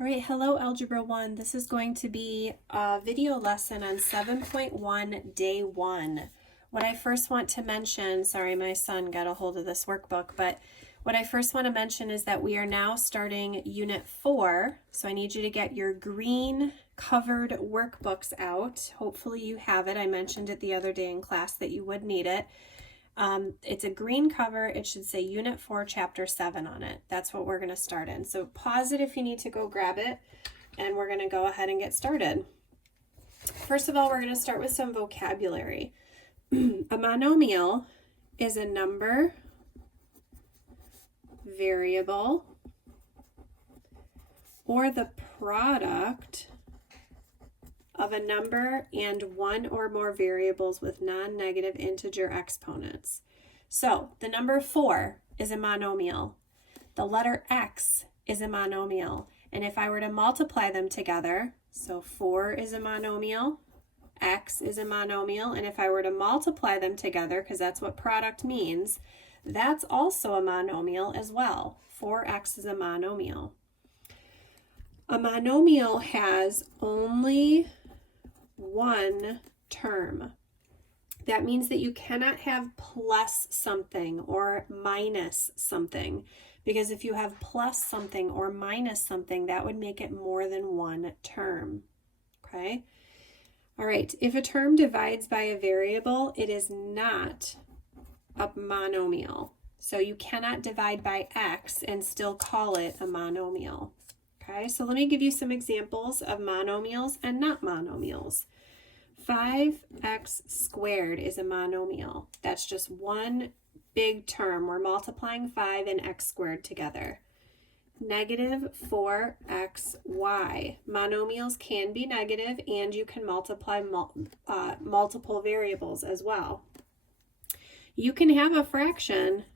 All right, hello Algebra 1. This is going to be a video lesson on 7.1 Day 1. What I first want to mention, sorry my son got a hold of this workbook, but what I first want to mention is that we are now starting Unit 4. So I need you to get your green covered workbooks out. Hopefully you have it. I mentioned it the other day in class that you would need it. It's a green cover. It should say Unit 4, Chapter 7 on it. That's what we're going to start in. So pause it if you need to go grab it, and we're going to go ahead and get started. First of all, we're going to start with some vocabulary. A monomial is a number, variable, or the product of a number and one or more variables with non-negative integer exponents. So the number 4 is a monomial. The letter x is a monomial. And if I were to multiply them together, so 4 is a monomial, x is a monomial, and if I were to multiply them together, because that's what product means, that's also a monomial as well. 4x is a monomial. A monomial has only one term. That means that you cannot have plus something or minus something, because if you have plus something or minus something, that would make it more than one term. Okay? All right, if a term divides by a variable, it is not a monomial. So you cannot divide by x and still call it a monomial. Okay, so let me give you some examples of monomials and not monomials. 5x squared is a monomial. That's just one big term. We're multiplying 5 and x squared together. Negative 4xy. Monomials can be negative, and you can multiply multiple variables as well. You can have a fraction,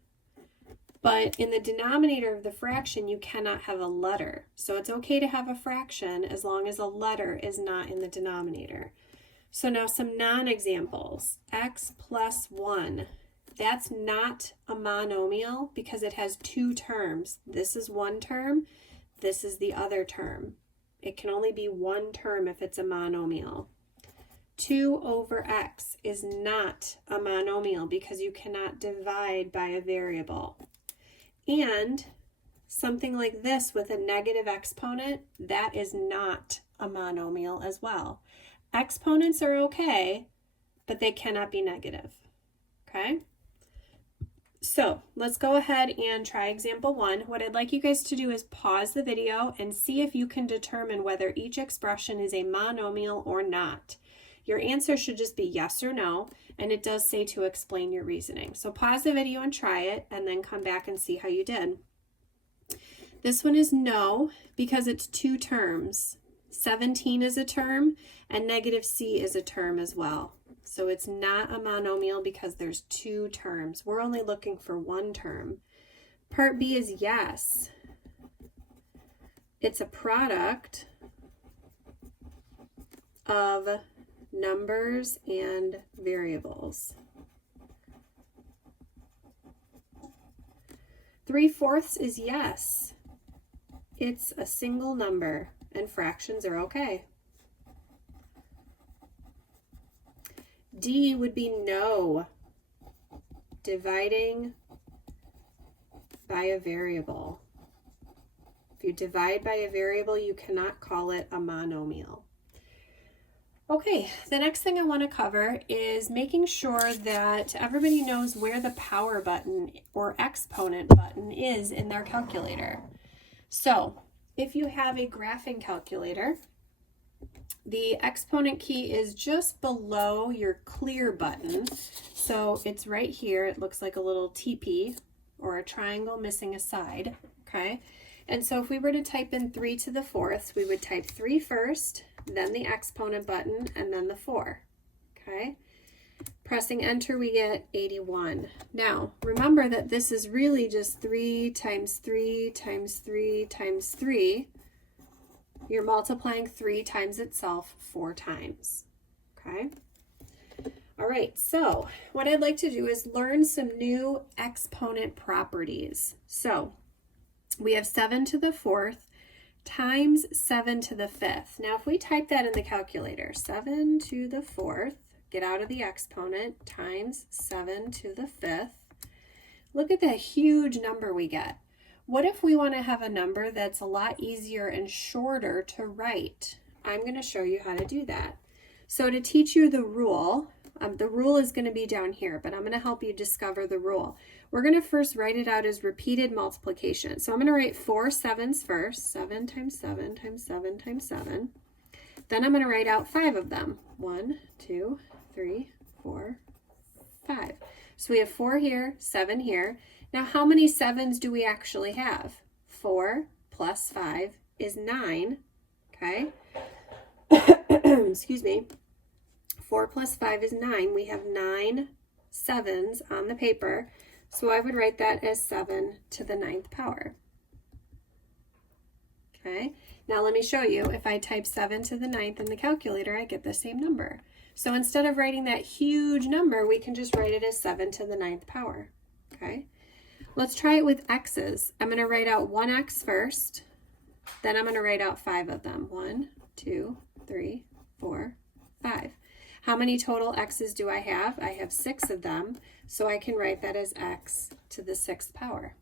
but in the denominator of the fraction, you cannot have a letter. So it's okay to have a fraction as long as a letter is not in the denominator. So now some non-examples. X plus 1. That's not a monomial because it has two terms. This is one term. This is the other term. It can only be one term if it's a monomial. 2 over x is not a monomial because you cannot divide by a variable. And something like this with a negative exponent, that is not a monomial as well. Exponents are okay, but they cannot be negative. Okay? So let's go ahead and try example 1. What I'd like you guys to do is pause the video and see if you can determine whether each expression is a monomial or not. Your answer should just be yes or no, and it does say to explain your reasoning. So pause the video and try it, and then come back and see how you did. This one is no, because it's two terms. 17 is a term, and negative c is a term as well. So it's not a monomial because there's two terms. We're only looking for one term. Part B is yes. It's a product of numbers and variables. 3/4 is yes. It's a single number, and fractions are okay. D would be no. Dividing by a variable. If you divide by a variable, you cannot call it a monomial. Okay, the next thing I want to cover is making sure that everybody knows where the power button or exponent button is in their calculator. So, if you have a graphing calculator, the exponent key is just below your clear button. So it's right here. It looks like a little TP or a triangle missing a side. Okay. And so if we were to type in 3 to the 4th, we would type 3 first, then the exponent button, and then the 4. Okay. Pressing enter, we get 81. Now, remember that this is really just 3 times 3 times 3 times 3. You're multiplying 3 times itself 4 times. Okay? All right, so what I'd like to do is learn some new exponent properties. So we have 7 to the 4th times 7 to the 5th. Now if we type that in the calculator, 7 to the 4th, get out of the exponent, times 7 to the 5th, look at that huge number we get. What if we want to have a number that's a lot easier and shorter to write? I'm going to show you how to do that. So to teach you the rule is going to be down here, but I'm going to help you discover the rule. We're going to first write it out as repeated multiplication. So I'm going to write 4 sevens first, 7 times 7 times 7 times 7. Then I'm going to write out 5 of them. 1, 2, 3, 4, 5. So we have 4 here, 7 here. Now how many 7s do we actually have? 4 plus 5 is 9, okay? Excuse me. 4 plus 5 is 9. We have 9 7s on the paper. So I would write that as 7 to the 9th power. Okay, now let me show you. If I type 7 to the 9th in the calculator, I get the same number. So instead of writing that huge number, we can just write it as 7 to the 9th power. Okay, let's try it with x's. I'm going to write out 1x first. Then I'm going to write out 5 of them. 1, 2, 3, 4, 5. How many total x's do I have? I have 6 of them, so I can write that as x to the 6th power.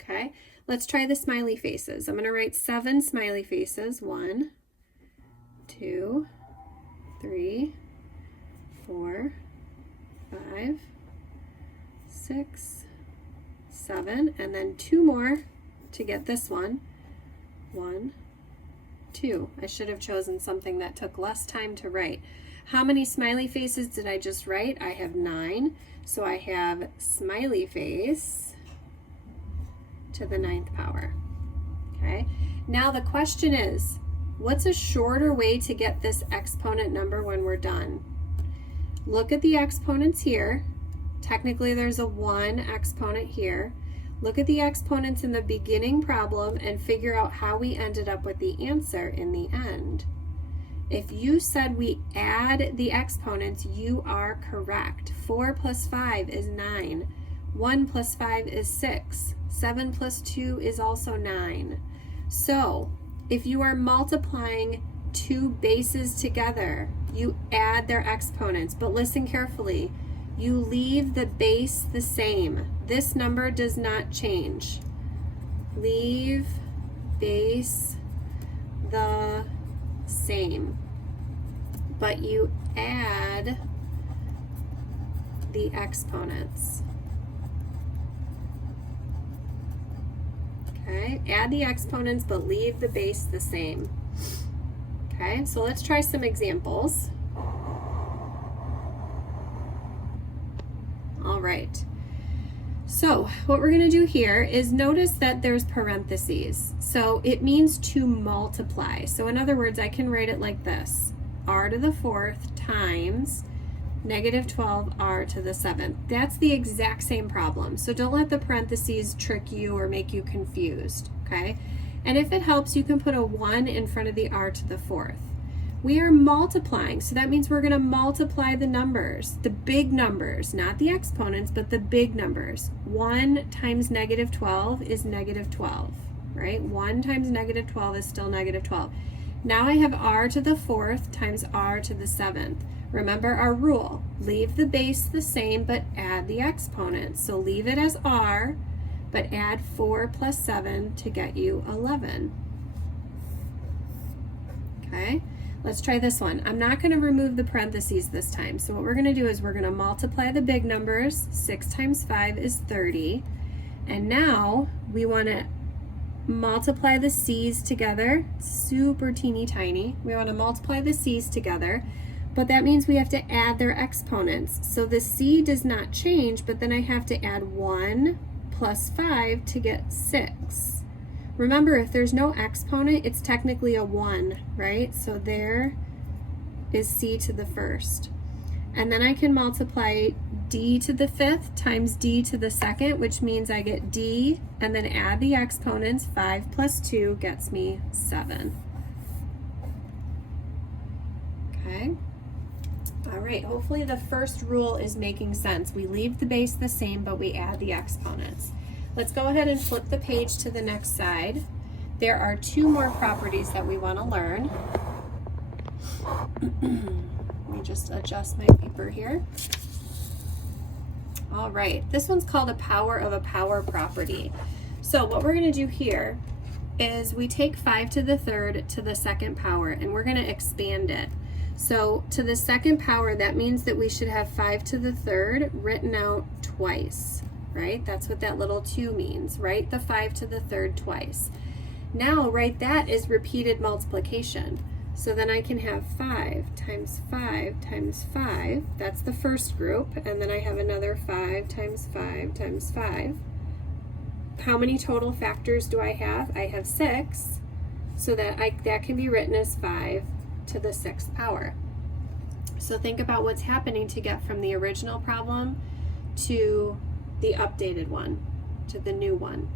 Okay, let's try the smiley faces. I'm going to write 7 smiley faces. 1, 2, 3, 4, 5, 6, 7, and then 2 more to get this one. 1, 2. I should have chosen something that took less time to write. How many smiley faces did I just write? I have 9. So I have smiley face to the 9th power. Okay. Now the question is, what's a shorter way to get this exponent number when we're done? Look at the exponents here. Technically there's a 1 exponent here. Look at the exponents in the beginning problem and figure out how we ended up with the answer in the end. If you said we add the exponents, you are correct. 4 plus 5 is 9. 1 plus 5 is 6. 7 plus 2 is also 9. So if you are multiplying 2 bases together, you add their exponents. But listen carefully. You leave the base the same. This number does not change. Leave base the same. But you add the exponents. Okay, add the exponents but leave the base the same. Okay, so let's try some examples. All right, so what we're going to do here is notice that there's parentheses. So it means to multiply. So in other words, I can write it like this. R to the 4th times negative 12 r to the 7th. That's the exact same problem. So don't let the parentheses trick you or make you confused, okay? And if it helps, you can put a 1 in front of the r to the 4th. We are multiplying, so that means we're going to multiply the numbers, the big numbers, not the exponents, but the big numbers. 1 times negative 12 is negative 12, right? 1 times negative 12 is still negative 12. Now I have r to the 4th times r to the 7th. Remember our rule, leave the base the same, but add the exponents. So leave it as r, but add 4 plus 7 to get you 11. Okay? Let's try this one. I'm not going to remove the parentheses this time. So what we're going to do is we're going to multiply the big numbers. 6 times 5 is 30. And now we want to multiply the c's together. Super teeny tiny. We want to multiply the c's together. But that means we have to add their exponents. So the c does not change, but then I have to add 1 plus 5 to get 6. Remember, if there's no exponent, it's technically a 1, right? So there is c to the 1st. And then I can multiply d to the 5th times d to the 2nd, which means I get d, and then add the exponents. 5 plus 2 gets me 7. Okay. All right, hopefully the first rule is making sense. We leave the base the same, but we add the exponents. Let's go ahead and flip the page to the next side. there are two more properties that we want to learn. Let me just adjust my paper here. All right, this one's called a power of a power property. So what we're going to do here is we take 5 to the third to the second power, and we're going to expand it. So to the second power, that means that we should have 5 to the third written out twice, right? That's what that little 2 means. Write the 5 to the third twice. Now write that as repeated multiplication. So then I can have 5 times 5 times 5. That's the first group. And then I have another 5 times 5 times 5. How many total factors do I have? I have 6. So that can be written as 5 to the 6th power. So think about what's happening to get from the original problem to the updated one, to the new one.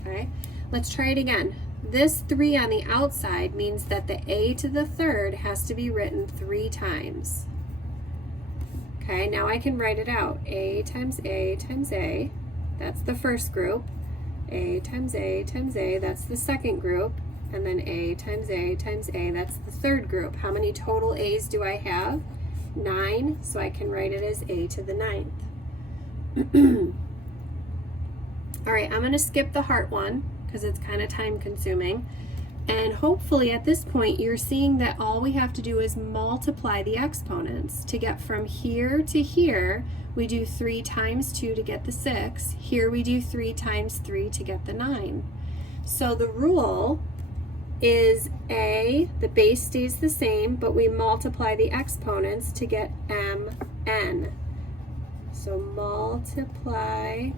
Okay, let's try it again. This 3 on the outside means that the a to the third has to be written 3 times. Okay, now I can write it out. A times A times A, that's the first group. A times A times A, that's the second group. And then A times A times A, that's the third group. How many total A's do I have? 9, so I can write it as A to the 9th. All right, I'm going to skip the heart one because it's kind of time consuming. And hopefully at this point you're seeing that all we have to do is multiply the exponents. To get from here to here, we do 3 times 2 to get the 6. Here we do 3 times 3 to get the 9. So the rule is A, the base stays the same, but we multiply the exponents to get mn. So multiply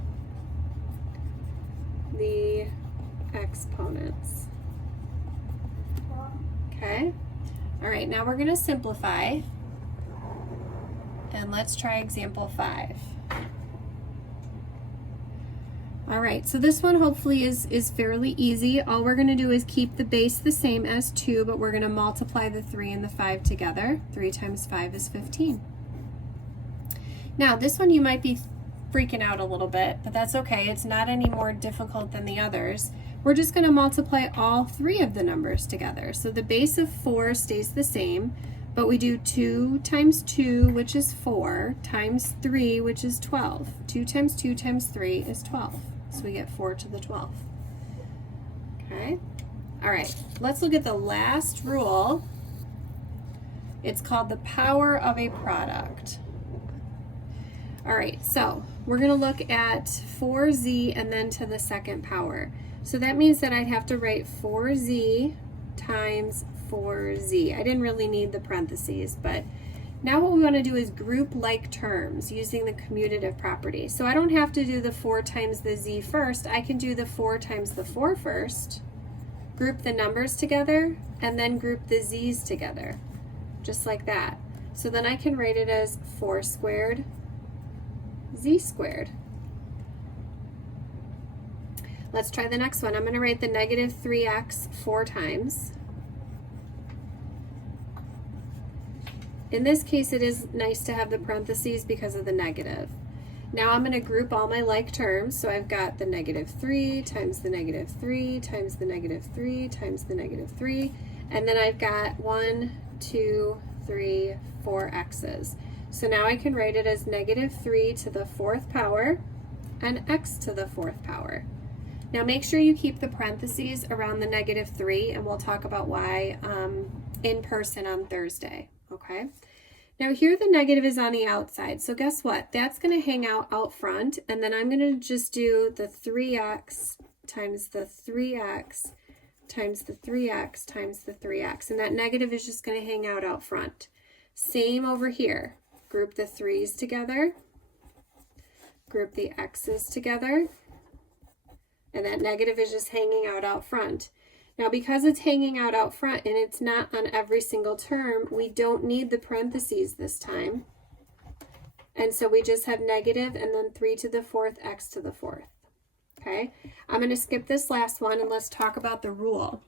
the exponents. Okay. All right, now we're going to simplify. And let's try example 5. All right, so this one hopefully is fairly easy. All we're going to do is keep the base the same as 2, but we're going to multiply the 3 and the 5 together. 3 times 5 is 15. Now, this one you might be freaking out a little bit, but that's okay. It's not any more difficult than the others. We're just going to multiply all 3 of the numbers together. So the base of 4 stays the same, but we do 2 times 2, which is 4, times 3, which is 12. 2 times 2 times 3 is 12. So we get 4 to the 12th. Okay? All right, let's look at the last rule. It's called the power of a product. All right, so we're going to look at 4z and then to the second power. So that means that I'd have to write 4z times 4z. I didn't really need the parentheses, but now what we want to do is group like terms using the commutative property. So I don't have to do the 4 times the z first. I can do the 4 times the 4 first, group the numbers together, and then group the z's together, just like that. So then I can write it as 4 squared z squared. Let's try the next one. I'm going to write the negative 3x 4 times. In this case, it is nice to have the parentheses because of the negative. Now I'm going to group all my like terms. So I've got the negative 3 times the negative 3 times the negative 3 times the negative 3. And then I've got 1, 2, 3, 4 x's. So now I can write it as negative 3 to the 4th power and x to the 4th power. Now make sure you keep the parentheses around the negative 3, and we'll talk about why in person on Thursday. Okay, now here the negative is on the outside, so guess what? That's going to hang out front, and then I'm going to just do the 3x times the 3x times the 3x times the 3x, and that negative is just going to hang out front. Same over here. Group the 3's together, group the x's together, and that negative is just hanging out front. Now, because it's hanging out front and it's not on every single term, we don't need the parentheses this time. And so we just have negative and then 3 to the 4th, x to the 4th. Okay, I'm going to skip this last one and let's talk about the rule.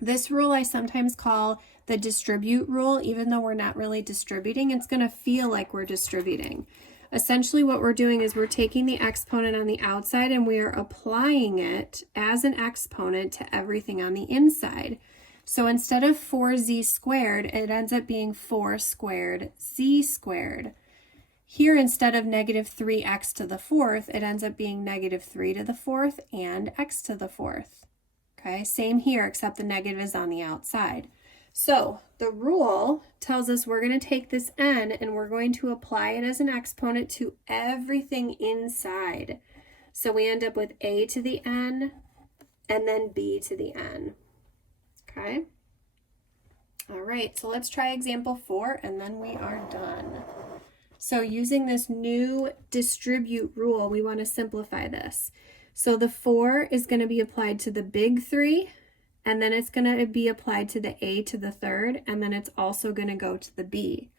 This rule I sometimes call the distribute rule, even though we're not really distributing. It's going to feel like we're distributing. Essentially what we're doing is we're taking the exponent on the outside and we are applying it as an exponent to everything on the inside. So instead of 4z squared, it ends up being 4 squared z squared. Here, instead of negative 3x to the fourth, it ends up being negative 3 to the fourth and x to the fourth. Okay, same here, except the negative is on the outside. So the rule tells us we're going to take this n and we're going to apply it as an exponent to everything inside. So we end up with a to the n and then b to the n. Okay. All right, so let's try example 4 and then we are done. So using this new distribute rule, we want to simplify this. So the 4 is going to be applied to the big 3, and then it's going to be applied to the a to the third, and then it's also going to go to the b.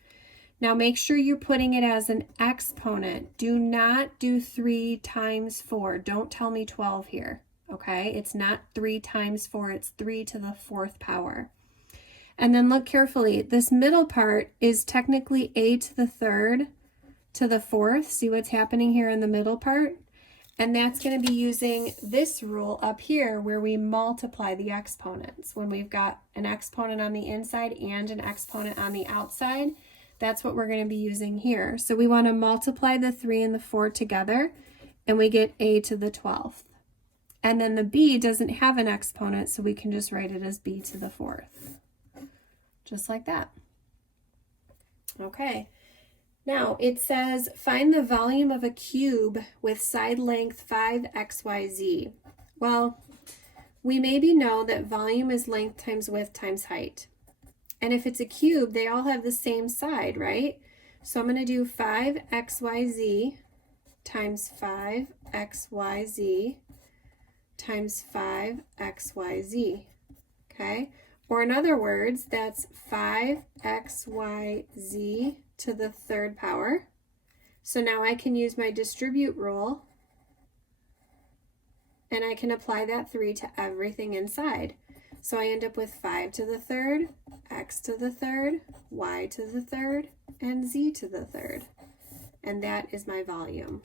Now make sure you're putting it as an exponent. Do not do 3 times 4. Don't tell me 12 here, okay? It's not 3 times 4, it's 3 to the 4th power. And then look carefully. This middle part is technically a to the third to the 4th. See what's happening here in the middle part? And that's going to be using this rule up here where we multiply the exponents. When we've got an exponent on the inside and an exponent on the outside, that's what we're going to be using here. So we want to multiply the 3 and the 4 together, and we get a to the 12th. And then the b doesn't have an exponent, so we can just write it as b to the 4th. Just like that. Okay, now it says find the volume of a cube with side length 5xyz. Well, we maybe know that volume is length times width times height. And if it's a cube, they all have the same side, right? So I'm going to do 5xyz times 5xyz times 5xyz, okay? Or in other words, that's 5xyz to the 3rd power. So now I can use my distribute rule and I can apply that 3 to everything inside. So I end up with 5 to the 3rd, x to the 3rd, y to the 3rd, and z to the 3rd. And that is my volume.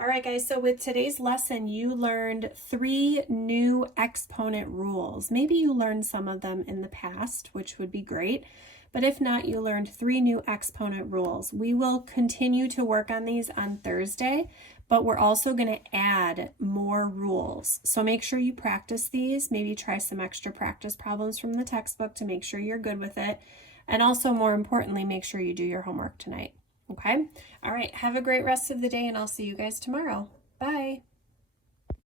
All right, guys, so with today's lesson, you learned 3 new exponent rules. Maybe you learned some of them in the past, which would be great. But if not, you learned 3 new exponent rules. We will continue to work on these on Thursday, but we're also going to add more rules. So make sure you practice these. Maybe try some extra practice problems from the textbook to make sure you're good with it. And also, more importantly, make sure you do your homework tonight. Okay? All right. Have a great rest of the day, and I'll see you guys tomorrow. Bye.